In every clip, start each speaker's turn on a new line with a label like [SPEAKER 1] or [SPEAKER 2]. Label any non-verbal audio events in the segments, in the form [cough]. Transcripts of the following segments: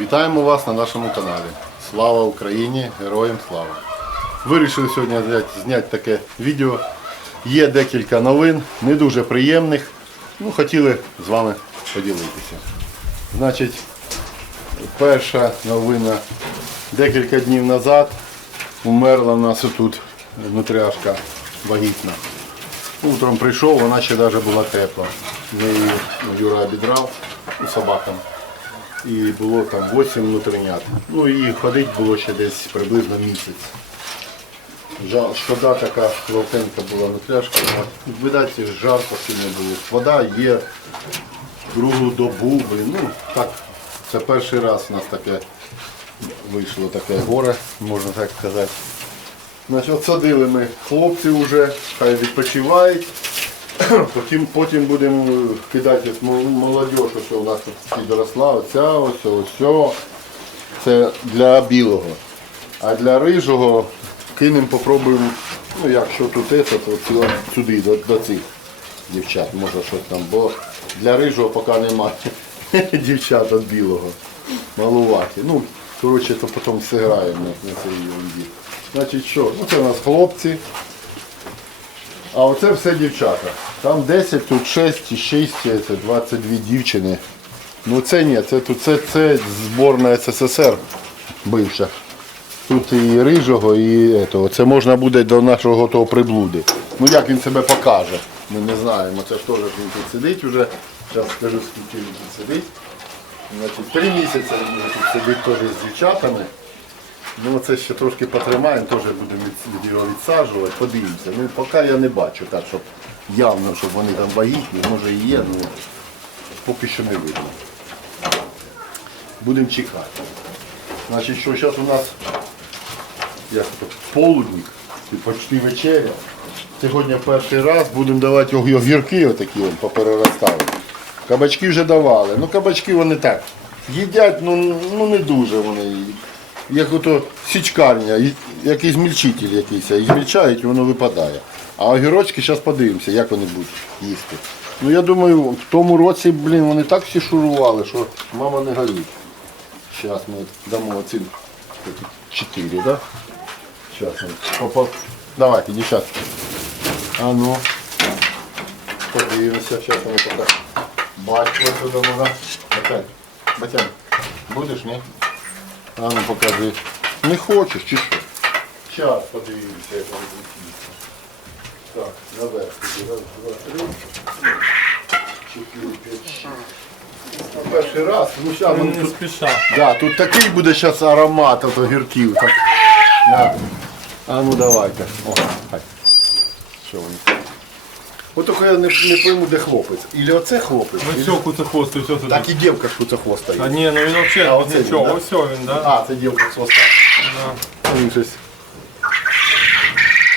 [SPEAKER 1] Вітаємо вас на нашому каналі. Слава Україні! Героям слава! Вирішили сьогодні зняти, зняти таке відео. Є декілька новин, не дуже приємних. Ну, хотіли з вами поділитися. Значить, перша новина. Декілька днів назад умерла в нас тут внутряшка вагітна. Утром прийшов, вона ще навіть була тепла. Ми її Юра обідрав у собакам. І було там 8 внутренят. Ну і ходити було ще десь приблизно місяць. Жа- Шкода така ловкенька була внутряшка. але, Видать, жарко сильно було. Вода є другу добу. Ну, так, це перший раз у нас таке вийшло таке горе, можна так сказати. Значить, от садили ми хлопці вже, хай відпочивають. [coughs] Потім, потім будемо кидати от мол- молодь, ось у нас тут підросла, оця, ось, ось. Це для білого. А для рижого кинемо, попробуємо, ну якщо тут це, то сюди, до, до цих дівчат, може щось там, бо для рижого поки немає [laughs] дівчат від білого. Малуваті. Ну, коротше, то потім все граємо на, цій ерунді. Значить що, ну це у нас хлопці. А оце все дівчата. Там 10, тут 6 і 6, це 22 дівчини. Ну це ні, це тут це, це зборна СССР бивша. Тут і рижого, і этого. це можна буде до нашого того приблуди. Ну як він себе покаже, ми не знаємо. Це ж теж він тут сидить вже. Зараз скажу, скільки він тут сидить. Значить, три місяці він тут сидить теж з дівчатами. Ну це ще трошки потримаємо, теж будемо від, від його відсаджувати, подивимося. Ну поки я не бачу так, щоб явно, щоб вони там вагітні, може і є, ну поки що не видно. Будемо чекати. Значить, що зараз у нас як то, полудник, почти вечеря. Сьогодні перший раз будемо давати ог- огірки отакі от, попереростали. Кабачки вже давали. Ну кабачки вони так. Їдять, ну, ну не дуже вони. Як ото січкарня, якийсь мільчитель якийсь, змільчають, і воно випадає. А огірочки зараз подивимося, як вони будуть їсти. Ну я думаю, в тому році, блін, вони так всі шурували, що мама не горить. Зараз ми дамо оці такі чотири, да? Зараз ми попа... Давайте, дівчатки. А ну. Подивимося, зараз вони поки бачимо можна. Батян, Батян, будеш, ні? А ну покажи. Не хочеш чи що? Зараз подивимося, як вони будуть. Так, наверх. Раз, два, три. Чотири, п'ять, шість. Ну, перший раз. Ну, зараз
[SPEAKER 2] Не спіша.
[SPEAKER 1] Да, тут такий буде зараз аромат от огірків. Так. На. А ну давайте. О, хай. Що вони? От тільки я не, не пойму, де хлопець. Ілі оце хлопець,
[SPEAKER 2] Ну
[SPEAKER 1] ілі-
[SPEAKER 2] все, куцехвост, і все сюди.
[SPEAKER 1] так і дівка ж куцехвоста
[SPEAKER 2] А
[SPEAKER 1] є.
[SPEAKER 2] ні, ну він
[SPEAKER 1] А,
[SPEAKER 2] взагалі
[SPEAKER 1] оце він,
[SPEAKER 2] нічого,
[SPEAKER 1] да?
[SPEAKER 2] ось все він, да?
[SPEAKER 1] А, це дівка з хвоста.
[SPEAKER 2] Да.
[SPEAKER 1] Він щось,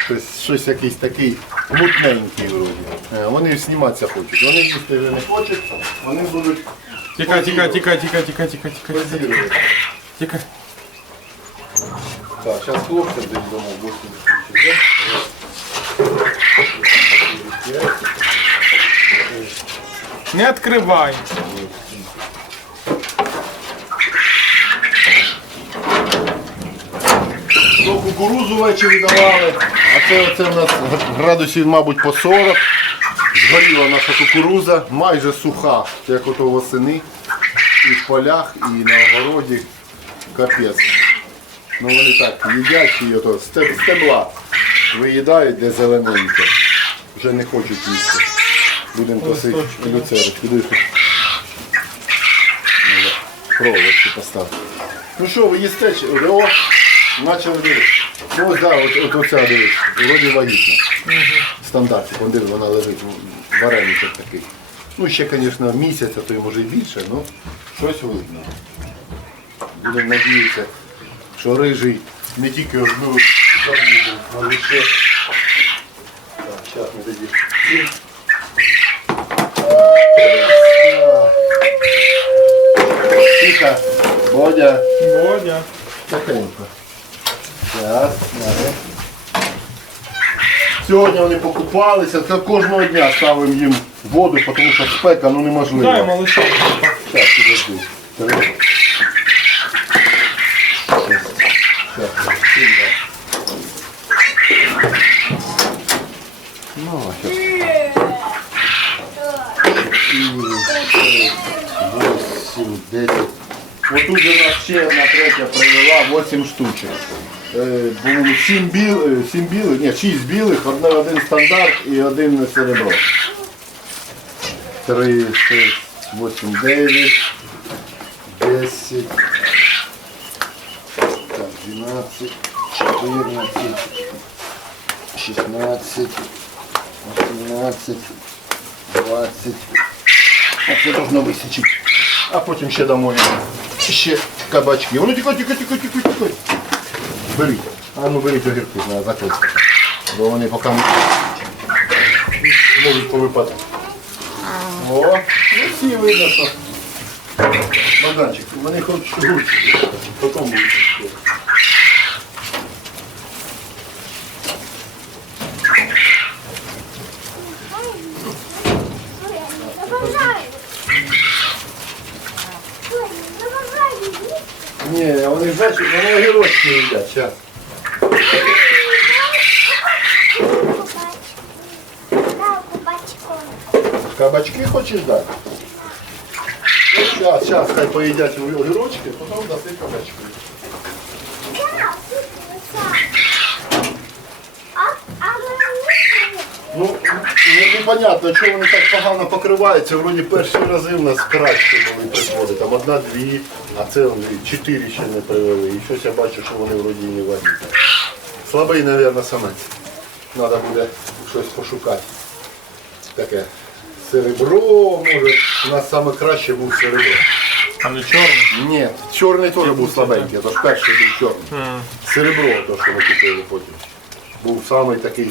[SPEAKER 1] щось, щось якийсь такий мутненький вроді. Е, Вони зніматися хочуть. Вони їсти вже не хочуть, вони будуть
[SPEAKER 2] Тікай, тікай, тікай, тікай, тікай, тікай, тікай,
[SPEAKER 1] позірувати.
[SPEAKER 2] тікай.
[SPEAKER 1] Так, зараз хлопця десь дома 8 тисяч.
[SPEAKER 2] Не відкривай.
[SPEAKER 1] То кукурузу ввечері давали, а це оце в нас градусів, мабуть, по 40. Згоріла наша кукуруза, майже суха, як ото восени. І в полях, і на огороді капець. Ну вони так їдять і ото стебла виїдають, де зелененьке. Вже не хочуть їсти. Будемо косити люцерочку. Дивись. Проволочку поставити. Ну що, ви їсте? О, почали дивитися. Ну ось, да, от, от оця дивись, вроді вагітна. Стандартик, вон диви, вона лежить, вареничок такий. Ну ще, звісно, місяць, а то й може і більше, ну щось видно. Будемо надіятися, що рижий не тільки одну забуду, але ще. Так, зараз ми тоді. Тихо, Бодя.
[SPEAKER 2] Бодя.
[SPEAKER 1] Тихенько. Зараз, зараз. Сьогодні вони покупалися, це кожного дня ставимо їм воду, тому що спека ну неможливо.
[SPEAKER 2] Дай малыша.
[SPEAKER 1] Зараз, підожди. Три. Тут 10. Отут у нас ще одна третя привела 8 штучок. Е, було 7, біл, е, 7 білих, ні, 6 білих, одне, один стандарт і один серебро. 3, 6, 8, 9, 10, так, 12, 14, 16, 18, 20. А це должно висічити. А потім ще дамо ще кабачки. Воно тікай, тікай, тікай, тікай, тікай. Беріть. А ну беріть огірки на закрити. Бо вони поки можуть повипадати. О, ну всі видно, що. Богданчик, вони хочуть гурчики. Потім будуть. Ні, вони огірочки їдять, зараз. Кабачки хочеш дати? Зараз, зараз, хай поїдять огірочки, потім даси кабачки. Ну, непонятно, чого вони так погано покриваються. Вроді перші рази в нас краще були приходи. Там одна-дві, а це чотири ще не привели. І щось я бачу, що вони вроді і не вагітні. Слабий, мабуть, самець. Треба буде щось пошукати. Таке серебро, може. У нас саме краще був серебро.
[SPEAKER 2] А не чорний?
[SPEAKER 1] Ні, чорний теж був слабенький, а то ж перший був чорний. Серебро, то, що ми купили потім. Був самий такий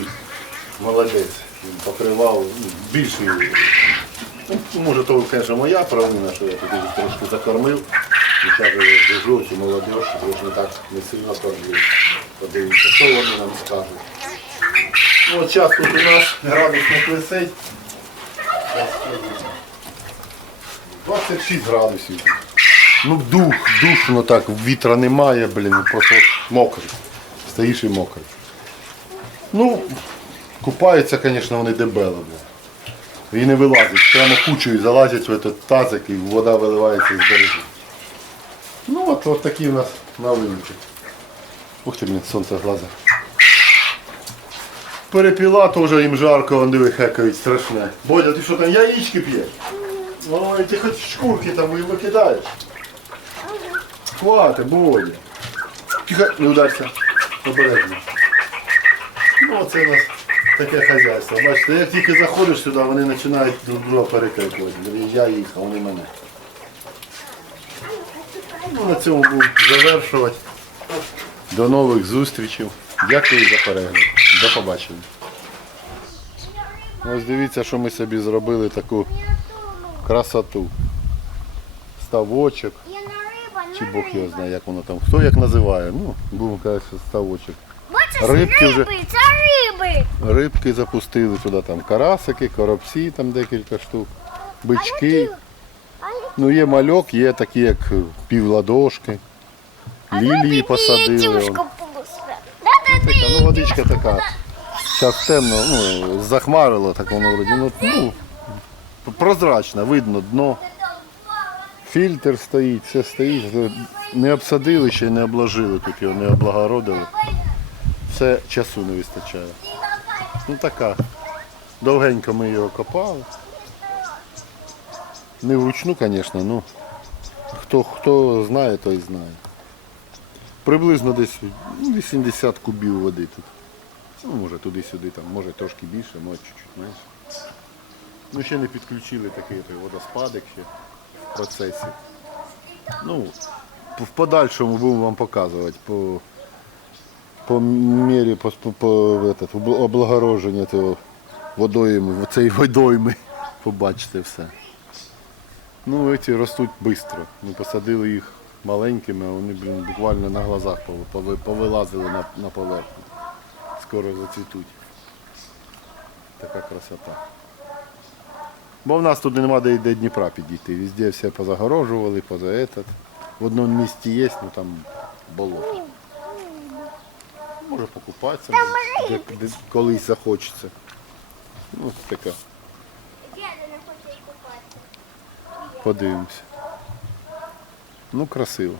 [SPEAKER 1] молодець. Він покривав ну, більший. Ну, може, то, звісно, моя провина, що я їх трошки закормив. І зараз держу цю трошки не так не сильно кормлю. Подивимося, що вони нам скажуть. Ну, от час тут у нас градусник висить. 26 градусів. Ну дух, душно так, вітра немає, блін, просто мокрий. Стоїш і мокрий. Ну, купаються, звісно, вони дебело. Блін. І не вилазять, прямо кучою залазять в этот тазик і вода виливається з берегу. Ну от, от такі у нас новинки. Ух ти, блін, сонце в глазах. Перепіла теж їм жарко, вони диви хекають страшне. Бодя, ти що там яєчки п'єш? Ой, ти хоч шкурки там і викидаєш. Хвати, Бодя. Тихо, не ударся. Обережно. Ну, оце у нас таке хазяйство. Бачите, як тільки заходиш сюди, вони починають друг друга перекрикувати. Я їх, а вони мене. Ну, на цьому буду завершувати. До нових зустрічей. Дякую за перегляд. До побачення. Ось дивіться, що ми собі зробили таку красоту. Ставочок. Чи Бог його знає, як воно там. Хто як називає? Ну, будемо казати, що ставочок.
[SPEAKER 3] Бачиш,
[SPEAKER 1] Рибки вже-
[SPEAKER 3] це риби.
[SPEAKER 1] Рибки запустили туди там карасики, коробці, там декілька штук, бички. Ну є мальок, є такі як півладошки. Лілії посадили. Он. Ну водичка така. Зараз темно, ну, захмарило, так воно вроді. Ну, ну, прозрачно, видно дно. Фільтр стоїть, все стоїть. Не обсадили ще, не обложили тут його, не облагородили. Це часу не вистачає. Ну така. Довгенько ми його копали. Не вручну, звісно, ну хто, хто знає, той знає. Приблизно десь ну, 80 кубів води тут. Ну, може туди-сюди, там, може трошки більше, може чуть-чуть менше. Ну, ще не підключили такий водоспадик ще в процесі. Ну, в подальшому будемо вам показувати по, по мірі по, по, по этот, обл- облагородження цього водойми, цієї водойми. [laughs] Побачите все. Ну, ці ростуть швидко. Ми посадили їх маленькими, а вони, блін, буквально на глазах пови- пови- повилазили на, на поверхню. Скоро зацвітуть. Така красота. Бо в нас тут нема де, де Дніпра підійти. Везде все позагорожували, поза этот. В одному місці є, ну там болото. Може покупатися, де, де колись захочеться. Ну, така. Подивимося. Ну, красиво.